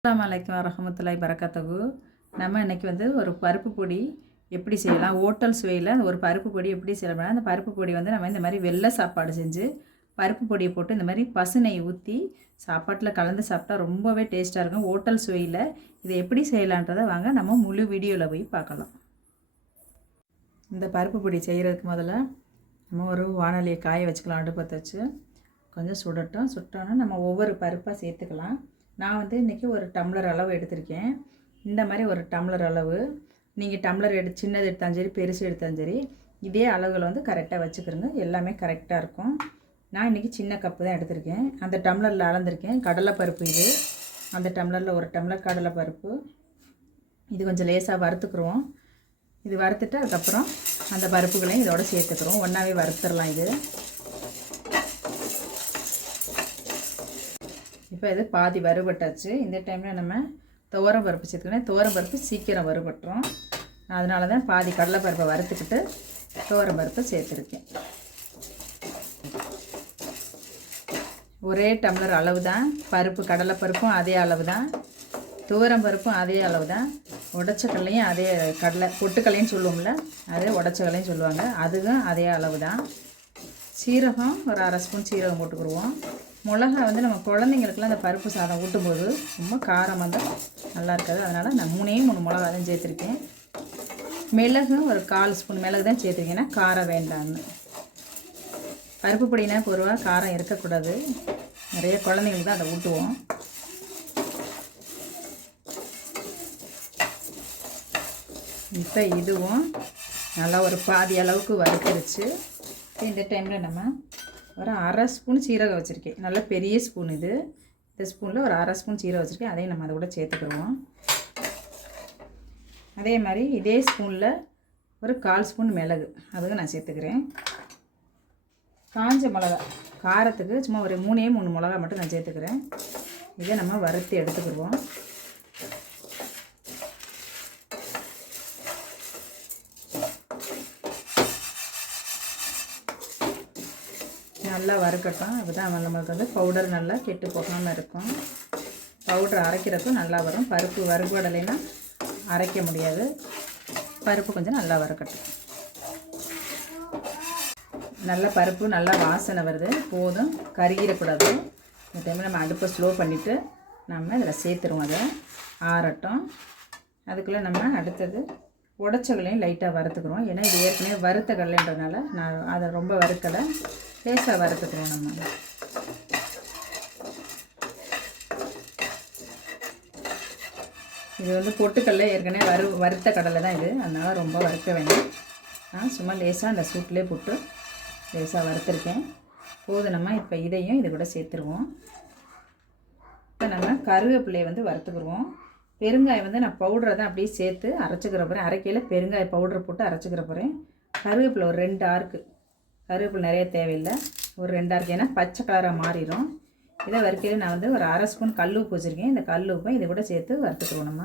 அஸ்ஸலாமு அலைக்கும் வரஹ்மத்துல்லாஹி பரக்காத்துஹு. நம்ம இன்றைக்கி ஒரு பருப்பு பொடி எப்படி செய்யலாம், ஹோட்டல் சுவையில் அந்த ஒரு பருப்பு பொடி எப்படி செய்யலாம். அந்த பருப்பு பொடி நம்ம இந்த மாதிரி வெள்ளை சாப்பாடு செஞ்சு பருப்பு பொடியை போட்டு இந்த மாதிரி பசு நெய் ஊற்றி சாப்பாட்டில் கலந்து சாப்பிட்டா ரொம்பவே டேஸ்ட்டாக இருக்கும். ஹோட்டல் சுவையில் இதை எப்படி செய்யலான்றதை வாங்க நம்ம முழு வீடியோவில் போய் பார்க்கலாம். இந்த பருப்பு பொடி செய்கிறதுக்கு முதல்ல நம்ம ஒரு வானலியை காய வச்சுக்கலாம். அடுப்பத்தை வச்சு கொஞ்சம் சுட்டோன்னா நம்ம ஒவ்வொரு பருப்பாக சேர்த்துக்கலாம். நான் இன்றைக்கி ஒரு டம்ளர் அளவு எடுத்திருக்கேன். இந்த மாதிரி ஒரு டம்ளர் அளவு நீங்கள் டம்ளர் சின்னது எடுத்தாலும் சரி பெருசு எடுத்தாலும் சரி இதே அளவுகளை கரெக்டாக வச்சுக்கிறோங்க. எல்லாமே கரெக்டாக இருக்கும். நான் இன்றைக்கி சின்ன கப்பு தான் எடுத்திருக்கேன். அந்த டம்ளரில் அளந்திருக்கேன். கடலைப்பருப்பு இது. அந்த டம்ளரில் ஒரு டம்ளர் கடலைப்பருப்பு. இது கொஞ்சம் லேசாக வறுத்துக்குருவோம். இது வறுத்துட்டு அதுக்கப்புறம் அந்த பருப்புகளையும் இதோட சேர்த்துக்கிறோம். ஒன்றாவே வறுத்துடலாம். இது இப்போ இது பாதி வறுபட்டாச்சு. இந்த டைமில் நம்ம துவரம் பருப்பு சேர்த்துக்கணும். துவரம் பருப்பு சீக்கிரம் வறுபட்டுரும். அதனால தான் பாதி கடலைப்பருப்பை வறுத்துக்கிட்டு துவரம் பருப்பை சேர்த்துருக்கேன். ஒரே டம்ளர் அளவு தான் பருப்பு. கடலைப்பருப்பும் அதே அளவு தான், துவரம் பருப்பும் அதே அளவு தான், உடச்சக்கல்லையும் அதே பொட்டுக்கல்லையும் சொல்லுவோம்ல, அதே உடச்சக்கல்லையும் சொல்லுவாங்க, அதுவும் அதே அளவு தான். சீரகம் ஒரு அரை ஸ்பூன் சீரகம் போட்டுக்கிடுவோம். மிளகா நம்ம குழந்தைங்களுக்குலாம் அந்த பருப்பு சாதம் ஊட்டும்போது ரொம்ப காரமாக தான் நல்லா இருக்காது. அதனால் நான் 3 மிளகா தான் சேர்த்துருக்கேன். மிளகு ஒரு 1/4 ஸ்பூன் மிளகு தான் சேர்த்துருக்கேன். ஏன்னா காரம் வேண்டான்னு. பருப்பு பொடினா பொதுவாக காரம் இருக்கக்கூடாது. நிறைய குழந்தைங்களுக்கு தான் அதை ஊட்டுவோம். இப்போ இதுவும் நல்லா ஒரு பாதி அளவுக்கு வறுத்துருச்சு. இந்த டைமில் நம்ம ஒரு அரை ஸ்பூன் சீரகம் வச்சுருக்கேன். நல்ல பெரிய ஸ்பூன் இது. இந்த ஸ்பூனில் ஒரு அரை ஸ்பூன் சீரகம் வச்சுருக்கேன். அதையும் நம்ம அதை கூட சேர்த்துக்கிடுவோம். அதே மாதிரி இதே ஸ்பூனில் ஒரு 1/4 ஸ்பூன் மிளகு அதுவும் நான் சேர்த்துக்கிறேன். காஞ்ச மிளகா காரத்துக்கு சும்மா ஒரு 3 மிளகா மட்டும் நான் சேர்த்துக்கிறேன். இதை நம்ம வறுத்து எடுத்துக்கிடுவோம். நல்லா வறுக்கட்டும். அப்போ தான் நம்மளுக்கு பவுடர் நல்லா கெட்டு போகாமல் இருக்கும். பவுடர் அரைக்கிறதுக்கும் நல்லா வரும். பருப்பு வறுபடலைன்னா அரைக்க முடியாது. பருப்பு கொஞ்சம் நல்லா வறுக்கட்டும். நல்ல பருப்பு நல்லா வாசனை வருது. போதும், கருகிடக்கூடாது. இந்த டைமில் நம்ம அடுப்பை ஸ்லோ பண்ணிவிட்டு நம்ம இதில் சேர்த்துருவோம். அதை ஆறட்டும். அதுக்குள்ளே நம்ம அடுத்தது உடச்சக்கல்லையும் லைட்டாக வறுத்துக்கிறோம். ஏன்னா இது ஏற்கனவே வறுத்த கடலைன்றதுனால நான் அதை ரொம்ப வறுக்கலை, லேசாக வறுத்துக்கிறோம். நம்ம இது பொட்டுக்கடலை ஏற்கனவே வறுத்த கடலை தான் இது. அதனால் ரொம்ப வறுக்க வேண்டாம். நான் சும்மா லேசாக அந்த சூட்டிலே போட்டு லேசாக வறுத்துருக்கேன். போதும். நம்ம இப்போ இதையும் இது கூட சேர்த்துருவோம். இப்போ நம்ம கருவேப்பிலையை வறுத்துக்கிடுவோம். பெருங்காயம் நான் பவுடரை தான் அப்படியே சேர்த்து அரைச்சிக்கிற போகிறேன். அரைக்கையில் பெருங்காய பவுடரை போட்டு அரைச்சிக்கிற போகிறேன். கருவேப்பிலை ஒரு 2 ஆர்க்கு. கருவேப்பிலை நிறைய தேவையில்லை, ஒரு 2 ஆர்க்கு. ஏன்னா பச்சை கலராக மாறிடும். இதை வறுக்கையில் நான் ஒரு அரை ஸ்பூன் கல் உப்பு வச்சுருக்கேன். இந்த கல் உப்பை இதை கூட சேர்த்து வறுத்துக்குவோம் நம்ம.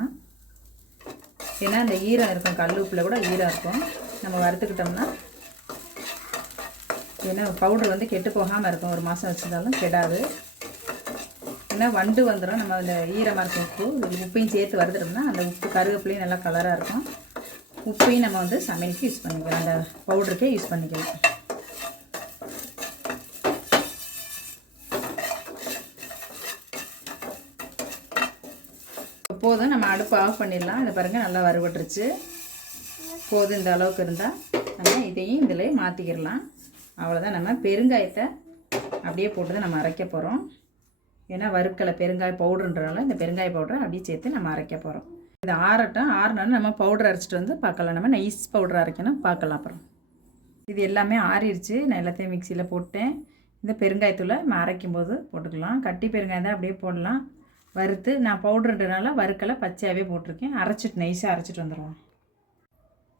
ஏன்னா இந்த ஈரம் இருக்கும், கல் உப்பில் கூட ஈரம் இருக்கும். நம்ம வறுத்துக்கிட்டோம்னா ஏன்னா பவுடர் கெட்டு போகாமல் இருக்கும். 1 மாதம் வச்சுருந்தாலும் கெடாது. ஏன்னா வண்டு வந்துடும். நம்ம அந்த ஈரமாக இருக்கும் உப்பையும் சேர்த்து வறுத்துட்டோம்னா அந்த உப்பு கருவேப்பிலையும் நல்லா கலராக இருக்கும். உப்பையும் நம்ம சமையலுக்கு யூஸ் பண்ணிக்கலாம், அந்த பவுடருக்கே யூஸ் பண்ணிக்கலாம். போதும், நம்ம அடுப்பு ஆஃப் பண்ணிடலாம். இதை பாருங்கள், நல்லா வறுபட்டுருச்சு. போதும், இந்த அளவுக்கு இருந்தால் நம்ம இதையும் இதில் மாற்றிக்கிடலாம். அவ்வளோதான். நம்ம பெருங்காயத்தை அப்படியே போட்டு தான் நம்ம அரைக்க போகிறோம். ஏன்னா வறுக்கலை பெருங்காய பவுடருன்றனால இந்த பெருங்காய பவுடரை அப்படியே சேர்த்து நம்ம அரைக்க போகிறோம். இது ஆறட்டும். ஆறினாலும் நம்ம பவுடர் அரைச்சிட்டு பார்க்கலாம். நம்ம நைஸ் பவுடர் அரைக்கணும், பார்க்கலாம். அப்புறம் இது எல்லாமே ஆறிடுச்சு. நான் எல்லாத்தையும் மிக்சியில் போட்டேன். இந்த பெருங்காயத்தூளை நம்ம அரைக்கும்போது போட்டுக்கலாம். கட்டி பெருங்காயம் தான் அப்படியே போடலாம். வறுத்து நான் பவுடருன்றனால வறுக்கலை, பச்சையாகவே போட்டிருக்கேன். அரைச்சிட்டு நைஸாக அரைச்சிட்டு வந்துடுவோம்.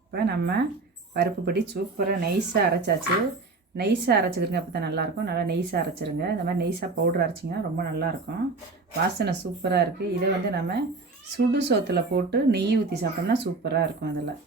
இப்போ நம்ம பருப்பு பொடி சூப்பராக நைஸாக அரைச்சாச்சு. நைஸாக அரைச்சிக்கிறங்க, அப்போ தான் நல்லாயிருக்கும். நல்லா நைஸாக அரைச்சிருங்க. இந்த மாதிரி நைஸாக பவுடர் அரைச்சிங்கன்னா ரொம்ப நல்லாயிருக்கும். வாசனை சூப்பராக இருக்குது. இதை நம்ம சுடு சோத்தில் போட்டு நெய் ஊற்றி சாப்பிட்டோம்னா சூப்பராக இருக்கும். அதில்